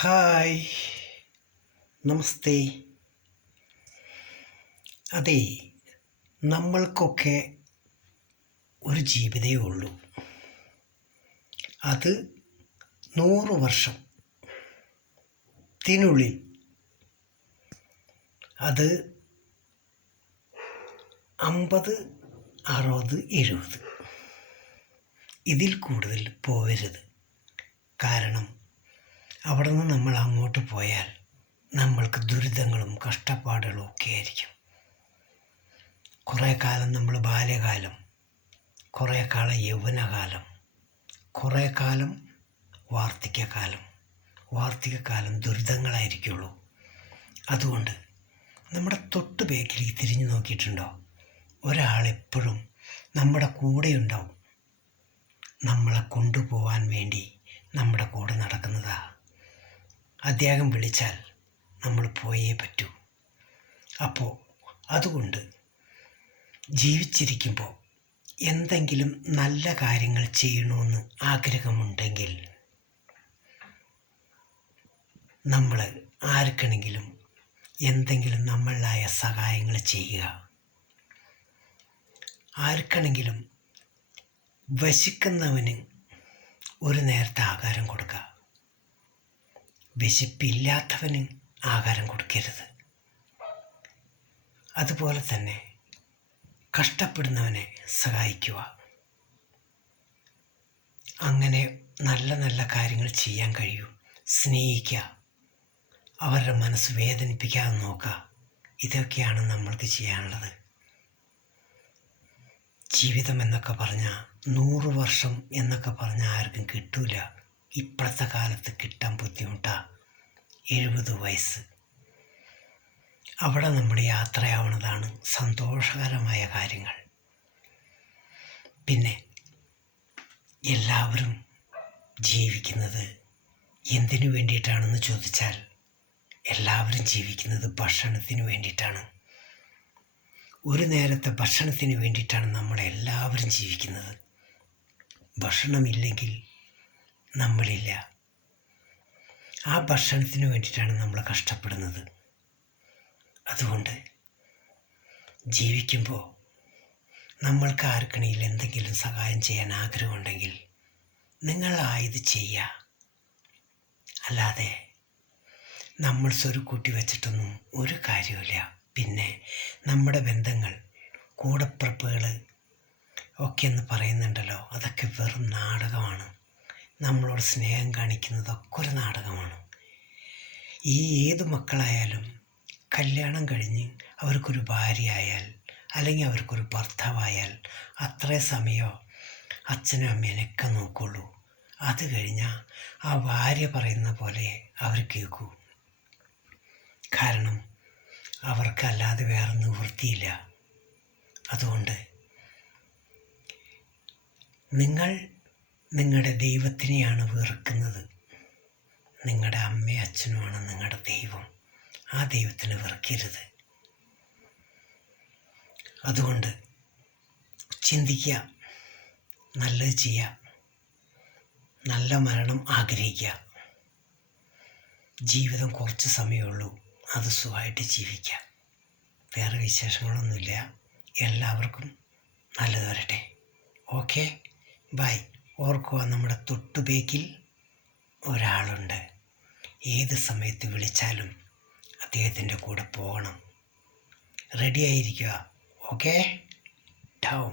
Hi, നമസ്തേ. അതെ, നമ്മൾക്കൊക്കെ ഒരു ജീവിതമേ ഉള്ളൂ. അത് 100 വർഷത്തിനുള്ളിൽ അത് 50, 60, 70 ഇതിൽ കൂടുതൽ പോകരുത്. കാരണം അവിടെ നിന്ന് നമ്മൾ അങ്ങോട്ട് പോയാൽ നമ്മൾക്ക് ദുരിതങ്ങളും കഷ്ടപ്പാടുകളും ഒക്കെ ആയിരിക്കും. കുറേ കാലം നമ്മൾ ബാല്യകാലം, കുറേ കാലം യൗവനകാലം, കുറേ കാലം വാർദ്ധക്യകാലം ദുരിതങ്ങളായിരിക്കുള്ളൂ. അതുകൊണ്ട് നമ്മുടെ തൊട്ട് ബേക്കിലേക്ക് തിരിഞ്ഞു നോക്കിയിട്ടുണ്ടോ? ഒരാളെപ്പോഴും നമ്മുടെ കൂടെയുണ്ടാവും. നമ്മളെ കൊണ്ടുപോകാൻ വേണ്ടി നമ്മുടെ കൂടെ നടക്കുന്നതാ. അദ്ദേഹം വിളിച്ചാൽ നമ്മൾ പോയേ പറ്റൂ. അപ്പോൾ അതുകൊണ്ട് ജീവിച്ചിരിക്കുമ്പോൾ എന്തെങ്കിലും നല്ല കാര്യങ്ങൾ ചെയ്യണമെന്ന് ആഗ്രഹമുണ്ടെങ്കിൽ നമ്മൾ ആർക്കാണെങ്കിലും എന്തെങ്കിലും നമ്മളായ സഹായങ്ങൾ ചെയ്യുക. ആർക്കാണെങ്കിലും വിശക്കുന്നവന് ഒരു നേരത്തെ ആഹാരം കൊടുക്കുക. വിശപ്പില്ലാത്തവന് ആഹാരം കൊടുക്കരുത്. അതുപോലെ തന്നെ കഷ്ടപ്പെടുന്നവനെ സഹായിക്കുക. അങ്ങനെ നല്ല നല്ല കാര്യങ്ങൾ ചെയ്യാൻ കഴിയും. സ്നേഹിക്കുക, അവരുടെ മനസ്സ് വേദനിപ്പിക്കാതെ നോക്കുക. ഇതൊക്കെയാണ് നമ്മൾക്ക് ചെയ്യാനുള്ളത്. ജീവിതം എന്നൊക്കെ പറഞ്ഞാൽ 100 വർഷം എന്നൊക്കെ പറഞ്ഞാൽ ആർക്കും കിട്ടൂല. ഇപ്പോഴത്തെ കാലത്ത് കിട്ടാൻ ബുദ്ധിമുട്ടാണ്. 70 വയസ്സ്, അവിടെ നമ്മൾ യാത്രയാവുന്നതാണ് സന്തോഷകരമായ കാര്യങ്ങൾ. പിന്നെ എല്ലാവരും ജീവിക്കുന്നത് എന്തിനു വേണ്ടിയിട്ടാണെന്ന് ചോദിച്ചാൽ എല്ലാവരും ജീവിക്കുന്നത് ഭക്ഷണത്തിന് വേണ്ടിയിട്ടാണ്. ഒരു നേരത്തെ ഭക്ഷണത്തിന് വേണ്ടിയിട്ടാണ് നമ്മളെല്ലാവരും ജീവിക്കുന്നത്. ഭക്ഷണമില്ലെങ്കിൽ നമ്മളില്ല. ആ ഭക്ഷണത്തിന് വേണ്ടിയിട്ടാണ് നമ്മൾ കഷ്ടപ്പെടുന്നത്. അതുകൊണ്ട് ജീവിക്കുമ്പോൾ നമ്മൾക്ക് ആർക്കെങ്കിലും എന്തെങ്കിലും സഹായം ചെയ്യാൻ ആഗ്രഹമുണ്ടെങ്കിൽ നിങ്ങളായത് ചെയ്യുക. അല്ലാതെ നമ്മൾ സ്വരുക്കൂട്ടി വെച്ചിട്ടൊന്നും ഒരു കാര്യമില്ല. പിന്നെ നമ്മുടെ ബന്ധങ്ങൾ, കൂടപ്പിറപ്പുകൾ ഒക്കെ എന്ന് പറയുന്നുണ്ടല്ലോ, അതൊക്കെ വെറും നാടകമാണ്. നമ്മളോട് സ്നേഹം കാണിക്കുന്നതൊക്കെ ഒരു നാടകമാണ്. ഈ ഏത് മക്കളായാലും കല്യാണം കഴിഞ്ഞ് അവർക്കൊരു ഭാര്യയായാൽ അല്ലെങ്കിൽ അവർക്കൊരു ഭർത്താവായാൽ അത്രേ സമയമോ അച്ഛനും അമ്മേനൊക്കെ നോക്കുള്ളൂ. അത് കഴിഞ്ഞാൽ ആ ഭാര്യ പറയുന്ന പോലെ അവർ കേൾക്കൂ. കാരണം അവർക്കല്ലാതെ വേറെ നിവൃത്തിയില്ല. അതുകൊണ്ട് നിങ്ങൾ നിങ്ങളുടെ ദൈവത്തിനെയാണ് വെറുക്കുന്നത്. നിങ്ങളുടെ അമ്മയും അച്ഛനുമാണ് നിങ്ങളുടെ ദൈവം. ആ ദൈവത്തിനെ വെറുക്കരുത്. അതുകൊണ്ട് ചിന്തിക്കുക, നല്ലത് ചെയ്യുക, നല്ല മരണം ആഗ്രഹിക്കുക. ജീവിതം കുറച്ച് സമയമുള്ളൂ, അത് സുഖമായിട്ട് ജീവിക്കുക. വേറെ വിശേഷങ്ങളൊന്നുമില്ല. എല്ലാവർക്കും നല്ലത് വരട്ടെ. Okay, bye. ഓർക്കുക, നമ്മുടെ തൊട്ടുബേക്കിൽ ഒരാളുണ്ട്. ഏത് സമയത്ത് വിളിച്ചാലും അദ്ദേഹത്തിൻ്റെ കൂടെ പോകണം. റെഡിയായിരിക്കുക. Okay, down.